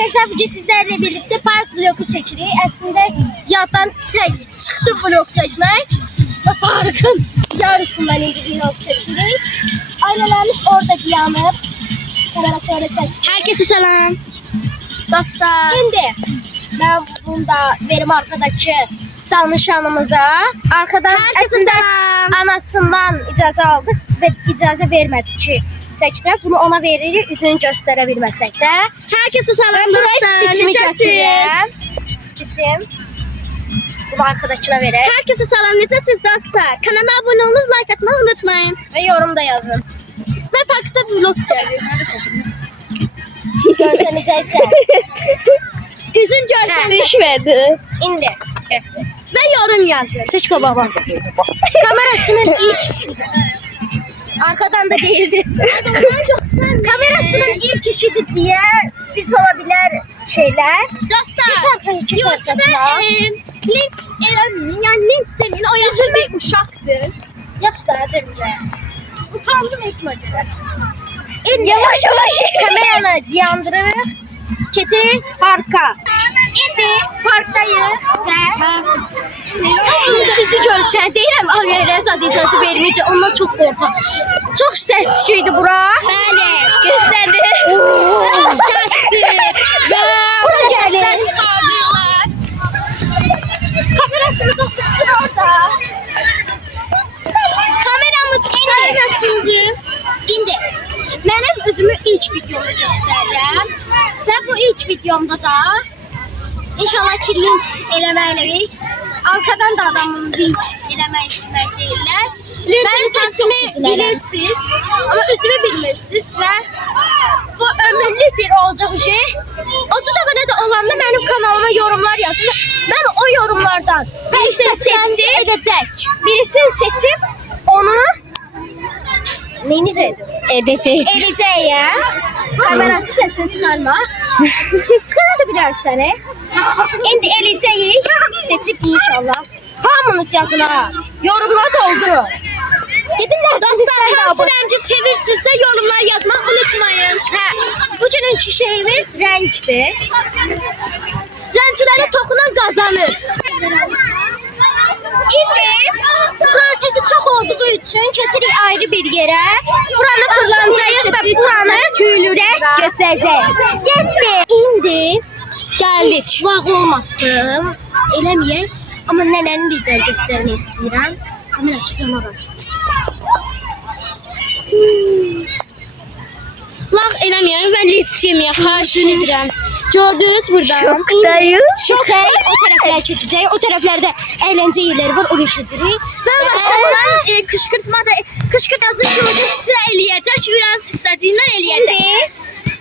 Arkadaşlar bugün sizlerle birlikte park vlogu çekiliyor. Aslında yattan çıktı vlog çekmek. Ve parkın yarısından indi vlog çekiliyor. Ailelerimiz orada dayanıp kamera şöyle çekti. Herkese selam. Dostlar. Şimdi ben bunda benim arkadaki danışanımıza arkadan aslında anasından icazə aldık ve icazə vermədi ki çəkdə. Bunu ona veririk üzünü göstərə bilməsək də. Herkese selam Ben buraya dostlar. stiçimi Necəsiz? gətirəm. Stiçim. Bunu arkadakına verək. Herkese selam. Necəsiz dostlar? Kanala abone olup like atmayı unutmayın. Ve yorum da yazın. Ve parkta vlog geliyor. Hadi seçin. Görsənəcəksən. Üzün görsen Düşmədi. İndi. ve yorum yazın. Seç baba. Kamerasının ilk arkadan da değildi. Kamerasının ilk işidir diye biz olabilir şeyler. Dostlar. Yoksa linç eğlenmeyin. Yani linç demeyin. O yaşlı bir uşaktır. Yapıştırdı. Utandım ekmek. Yavaş yavaş kameranı yandırırıq. Keçirik parka. İndi parktayız ve şimdi bizi görsən deyirəm ailələrə zad icazə verməyəcək. Ondan çox qorxuram. Çox səsküydü bura. Bəli. Göstərdi. Səsdir. Bura gəlin. Çağırırlar. Kamerasımız otursun orada. Kameramı kaybetsinci. İndi mənim özümü ilk videomu göstərirəm. Və bu ilk videomda da İnşallah ki linç eləməyik. Arkadan da adamın linç eləmək deyirlər. Mənim səsimi bilirsiniz, amma üzümü bilmirsiniz və bu ömürlük bir olacaq şey. 30 abunədə olanda mənim kanalıma yorumlar yazın. Mən o yorumlardan birisini seçib onu neyini edəcəyəm. Kamerası səsini çıxarma. Çıxara bilərsən. İndi eləcəyik. Seçib inşallah. Hamınız yazın ha. Yorumları doldurun. Gedinlər Dostlar hansı rengi sevirsinizsə yorumlar yazmak unutmayın. Hə, bugünkü şeyimiz rəngdir. Renkçilere tokunan kazanır. İndi prosesi çox olduğu üçün keçirik ayrı bir yerə. Buranı fırlancayıq və buranı sizə göstərəcəyik. Getdi. İndi gəldik. Vaq olmasın. Eləməyək. Amma nənənin birdən göstərmək istəyirəm. Kamera açıdan orar. Lağ eləməyən və linç yeməyə xahiş edirəm. Gördünüz buradan. Şokdayız. Şokdayız. O tərəflər keçəcək. O tərəflərdə əyləncə yerləri var. Oraya keçirik. Ben başkasına kışkırtma da kışkırtması gördük size eləyəcək. Ürəniz istədiyindən eləyəcək.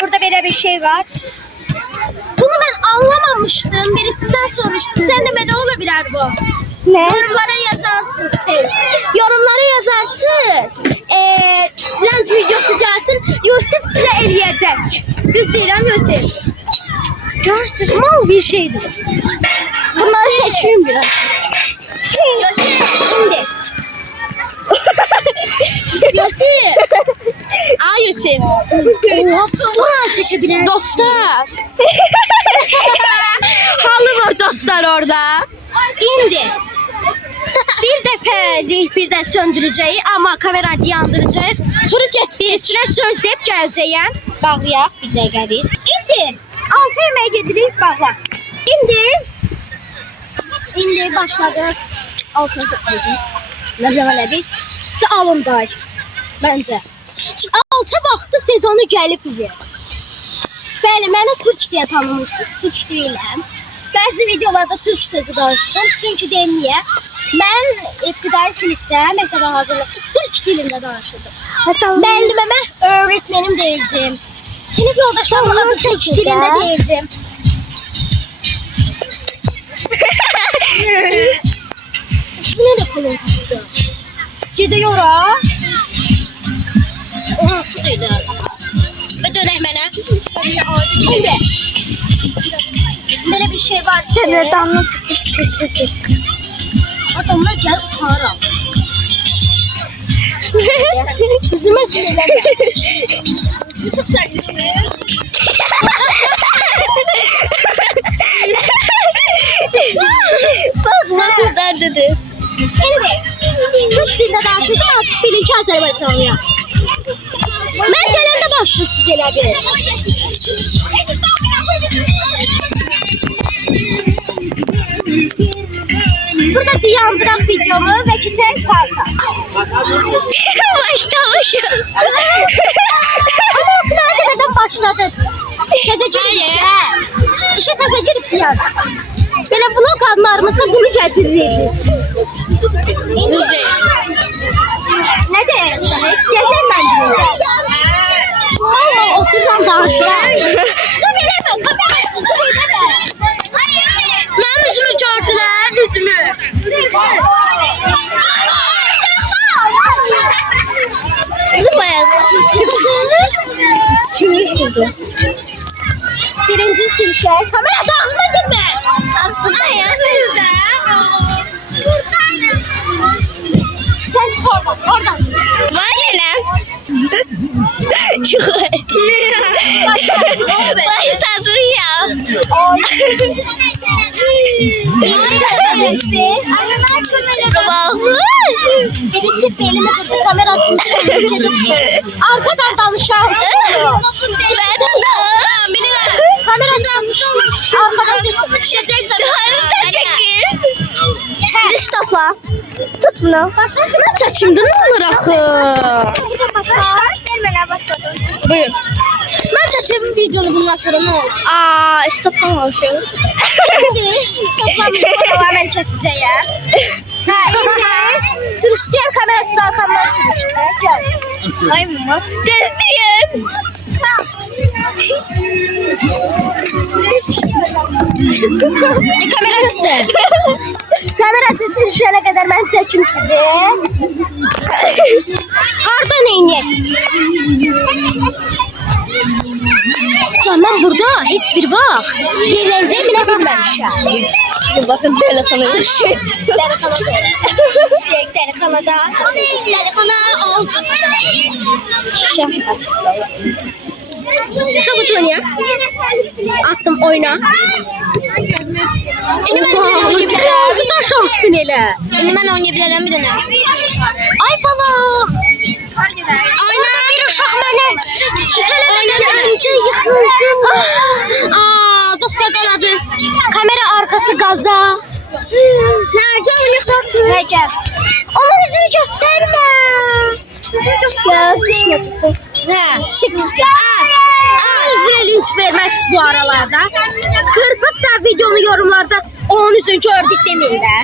Burada belə bir şey var. Bunu ben anlamamıştım. Birisinden sormuştum. Sen de ne olabilir bu? Ne? Yorumlara yazarsınız tez. Yorumlara yazarsınız. Lunch videosu gelsin. Yusuf size eləyəcək. Düz deyirəm Yusuf. Görsüz mal bir şeydir. Bunları seçeyim biraz. Şimdi. Yusuf. Aa Yusuf. Bunu çekebiliriz. Dostlar. Halı var dostlar orada. İndi. Bir dəfəlik birdən söndürəcəyik, amma kameranı yandıracağıq. Turu geç. Birisine söz deyib gələcəyəm. Bağlayaq bir dəqiqə biz. İndi alça yeməyə gedirik, bağla. İndi başladı. Alça sözü. Nəzəmələdik. Sizə alınday. Məncə. Çünki alça vaxtı sezonu gəlib bizi. Bəli, mənə türk deyə tanımışdınız. Türk deyiləm. Bəzi videolarda türk sözü danışacağım. Çünki deməyə mən ibtidai sinifdə, məktəbə hazırlıqda türk dilində danışırdım. Müəllimə öğretmenim değildim. Sinif yoldaşlarımın adı türk dilində değildim. Bu ne kalın kastı? Gede yora. O nasıl duyacağım? Ve dönek mənə. İndi. Böyle bir şey var ki. Seni damla tıkır. Adamlar gel utanırım. Üzüme sinirlenme. YouTube takipçisi. Yaxşıdır. İndi Rus dilində danışırdım, artıq bilin ki, Azərbaycanlıyam. Mən gələndə başlayırsınız elə bir. Burada dayandıraq videomu və keçək parka. Başlamışım. Ama olsun, mən qədərdən başladıq. Təzə girib İşə təzə girib dayan. Belə vlog anlarımızda bunu gətiririk biz. Müze. Nə deyərsiniz? Gəzək mənzildə. Valla otururam danışıram. Zoom eləmə, kamerası zoom eləmə. Mənim üzümü gördülər, üzümü. Bizi bayağı Kimi üstüdü? Birinci sürüşler. Kamera dağılma girme. aslında yapacağız. Sen çık oradan çık. Var ya lan. Çok. Başladı ya. Birisi. Sabah. Birisi belimi kırdı, kamera açıldı. Arkadan danışan. Kamera açılmış. Arkadan Düşeceksin. Harita çekin. Diş topla. Tut bunu. Ben çəkimdə nə olur axı? Buyur. Ben çekim videonu bundan sonra ne olur? Stoplamamışım. Şimdi stoplamını tamamen keseceğim. Ha, şimdi sürüşeceğim, kamerasını arkamdan sürüşeceğim. Gel. Ay mama. Gözlüyüm. Kamerası. Kamerası sürüşene kadar ben çekim sizi. Hardan iğne? Canım burada hiçbir vaxt eğlenceye bile bilmemişim. Bakın telefonu. Telefona böyle. Çek telefona da. Telefona al. Şabut oynayalım. Attım oyna. Nasıl taş attın hele? Şimdi ben oynayabilirim bir dönem. Ay baba. Oyna bir uşaq mənə tələbədən öncə yıxıldım. Dostlar qaladı. Kamera arkası qaza. Nerede onu yıxıldı? Nəgər? Onun yüzünü göstərmə. Yüzünü göstər. Düşmə tutun. Nə? Şık. Üzünə linç verməz bu aralarda. Kırpıp da videonu yorumlarda onun yüzünü gördük demeyin də.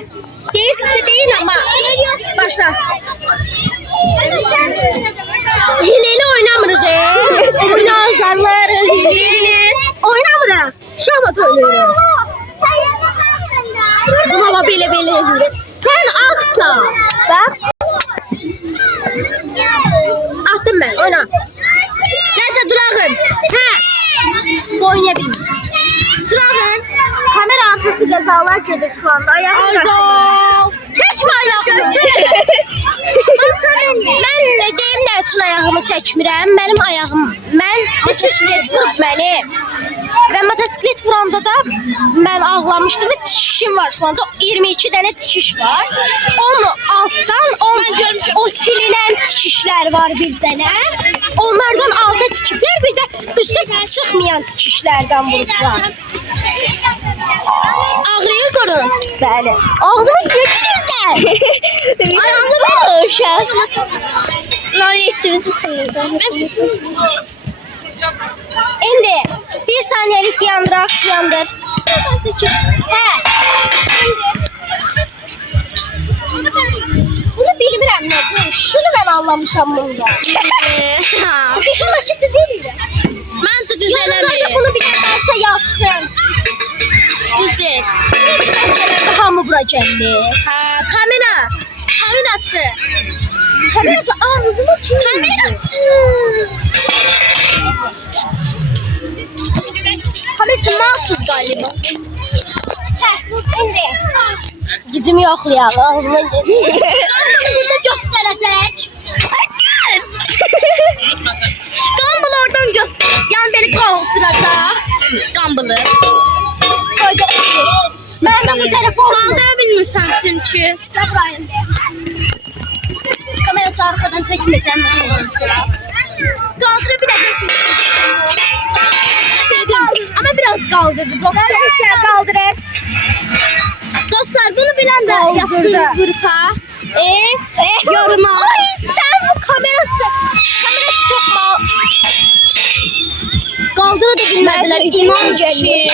Deyirsiniz de deyin ama. Başla. Hileli oynamırıq. Oyna azarları hileli. Oynamırıq. Şahmat oynuyoruz. Buna belə edirik. Sen ağsa. Bak. Attım ben. Oyna. Neyse durağın. He. Bu oynayabilirim. Durağın. Kamera arkası qəzalar gedir şu anda. Ayağım qaçır. Çəkmə ayağımı. Mən deyim nə üçün ayağımı çəkmirəm. Mənim ayağım, mən motosiklet vurub məni. Və motosiklet vuranda da mən ağlamışdım və tikişim var şu anda. 22 dənə tikiş var. Onu altdan, o silinən tikişlər var bir dənə. Onlardan alta tikiblər, bir də üstə çıxmayan tikişlərdən vurublar. Ağrıyır qorun. Bəli. Ağzıma götürürsən. Ayağımda Ben o uşaq. Noliyetimizi sunuyorum. İndi bir saniyelik yandır. He. Bunu bilmirəm nədir. Şunu mən anlamışam bunda. İnşallah ki düzəlir. Məncə düz Yorumlarda eləmir. bunu bilirlərsə yazsın. Düzdür. Hamı bura gəldi. Kamera. Kamerası. Kamerası ağzımı kim? Kamerası. Kamerası mahsus galiba. İndi. Gücümü yoxlayalım. Ağzıma gelir. Burada göstərəcək. Gumball oradan göster. Yan beni kovduracak. Gumball'ı. Ben de bu telefonu Qaldıra bilmirsən çünki. Gel buraya de. Kamera arkadan çekmesem Qaldıra biləcək dedim. Ama biraz qaldırdı dostlar. Neresi kaldırır? Dostlar bunu bilen de Qaldırdı. yazsın grupa. Yoruma. Ay sen bu kamerası çok mal. Qaldıra da bilmədilər. Ben İnan inan ki.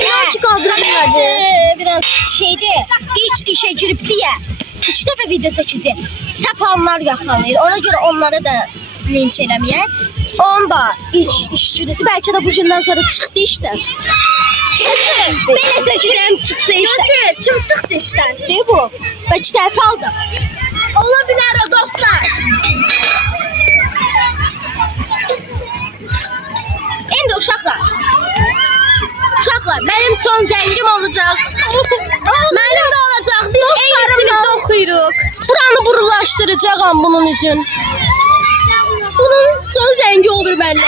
İnan ki qaldıra bilmədi. Biraz şeydi. işe girip diye. 2 dəfə video çəkildi. Səhv anlar yaxalayır. Ona göre onlara da linç eləməyək. Onun da ilk iş günüdür. Belki de bu gündən sonra çıxdı işte. Kesin. Belə seçirəm çıxsa işte. Kim çıxdı işdən? Ne bu? Belki sen saldın. Ola bilər o dostlar. Şimdi uşaqlar. Uşaqlar, benim son zəngim olacaq. Mənim də olacaq. Biz eyni sinifdə oxuyuruq. Buranı burulaşdıracağam bunun üçün. Bunun son zəngi olur bende.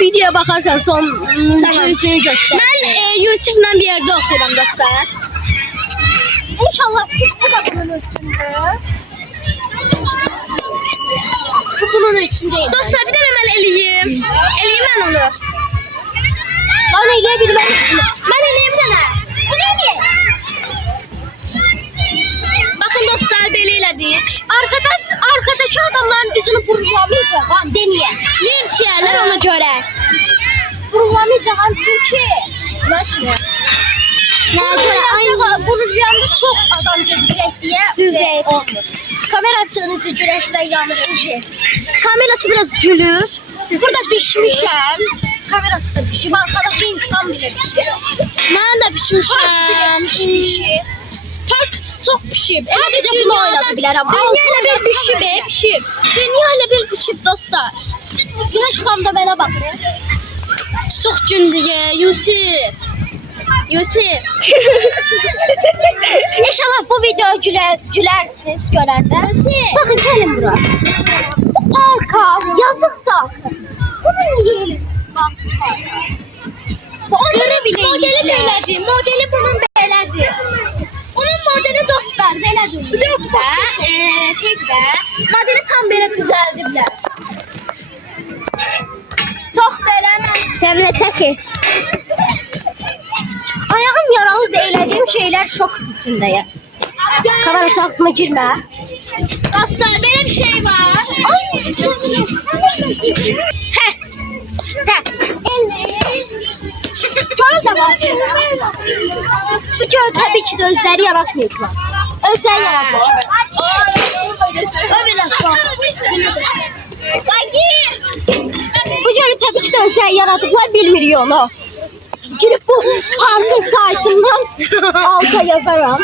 Videoya bakarsan son cüzünü göster. Mən Yusiflə bir yerdə oxuyuram dostlar. İnşallah bu da bunun içinde. Bu bunun içindeyim. Dostlar bir dənə mən eləyim. Eləyim mən onu. Lan eleyebilmem için. Mən eləyim bir dənə. Bu neydi? Bakın dostlar belə elədik. Arkadaki adamların üzünü burulamayacağım. Lan deneye. Linç yerlər ona görə. Burulamayacağım çünkü. Ne? Burulamayacağım. Burulayanında çok adam gelecek diye. Düzey. Olmuyor. Kamera açığınızı güneşten yanır önce. Kamerası biraz gülür. Burada pişmişəm. Kamera açıda pişim. Arkadaki insan bile pişir. Mən də pişmişəm. Pişir. Tak çox pişib. Sadece bunu oynatabilirim. Dünya ilə bir pişib, pişib. Dünya ile bir pişip dostlar. Güneş tam da bana bakın. Çox gündür Yusif. Yusif. İnşallah bu video gülersiniz görende. Bakın gelin buraya. Bu parka yazık da. Bunu niye elimiz bak. Bu onları bile Modeli belədir. Modeli bunun belədir. Onun modeli dostlar belədir. Bir də şeydir də. Modeli tam belə düzəldiblər. Çox belə mən Temle çeki. Ayağım yaralı da elədiyim şeyler şok içinde ya. Kamera çaksıma girme. dostlar belə bir şey var. Heh. Göl de var. Bu göl tabii ki de özleri yaratmıyorlar. Özler yaratmıyor. Bu gölü tabii ki de özler yaratıklar bilmiyor yolu. Girip bu parkın saytından alta yazarım.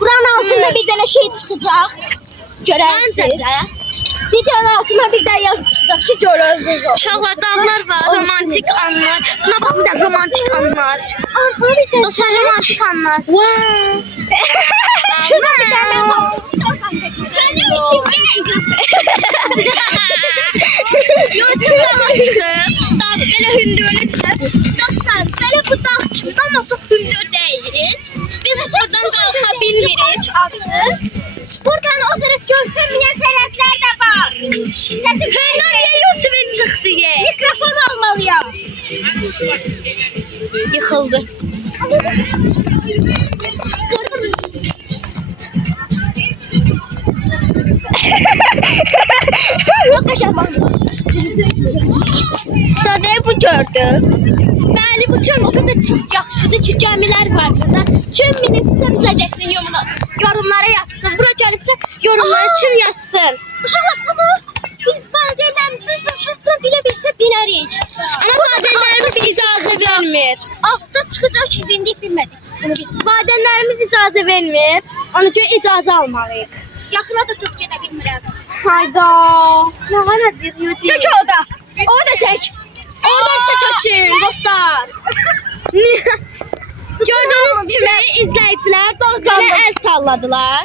Buranın altında bir tane şey çıkacak. Görersiniz. Videonun altına bir tane yazı çıkacak ki görürsünüz. Uşaqlar dağlar var, romantik anlar. Buna bax bir də romantik anlar. Dostlar romantik anlar. Wow. Şurada bir tane var. Yusuf romantik. Dağ belə hündürlü çıxır. Dostlar, belə bu dağ kimi amma çox hündür deyil. Biz buradan qalxa bilmirik artıq. Buradan o taraf görünmeyen taraflar da var. Sesim Nereye Yusuf'un çıxdı ye? mikrofon almalıyım. Yıxıldı. Çok yaşamadım. Sadece bu gördü. Bəli, bu çöl o qədər çox yaxşıdır ki, gəmilər var burada. Kim minibsə bizə desin yorumlara yazsın. Bura gəlibsə yorumlara kim yazsın? Uşaqlar bunu biz bazenlerimizden soruşaklar bile bilse binerik. Ana madenlərimiz icazə vermir. Altta çıkacak ki bindik bilmedik. Bunu bildik. Madenlərimiz icazə vermir. Ona görə icazə almalıyıq. Yakına da çok gidebilmirəm. Hayda. Nə qalacaq Yudi? Çek orada. Orada çek. Oradan çəkin dostlar. Gördüğünüz kimi izləyicilər dalğaya el salladılar.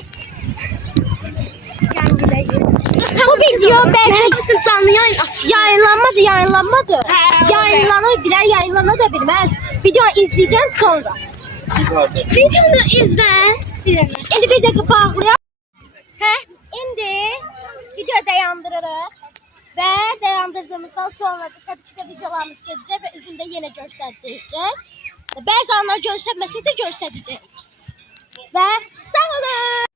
Bu video belki Bizim canlı yayın açıq. yayınlanmadı. Hə, Yayınlanabilir, yayınlana da bilmez. Video izleyeceğim sonra. Videonu izle. İndi bir dəqiqə bağlayaq. Hə, indi video dayandırırıq. Və dayandırdığımızdan sonra da təbii ki də videolarımız gedəcək və üzümdə yenə göstərəcək. Bəzi anlar göstərməsə də göstərəcək. Və sağ olun.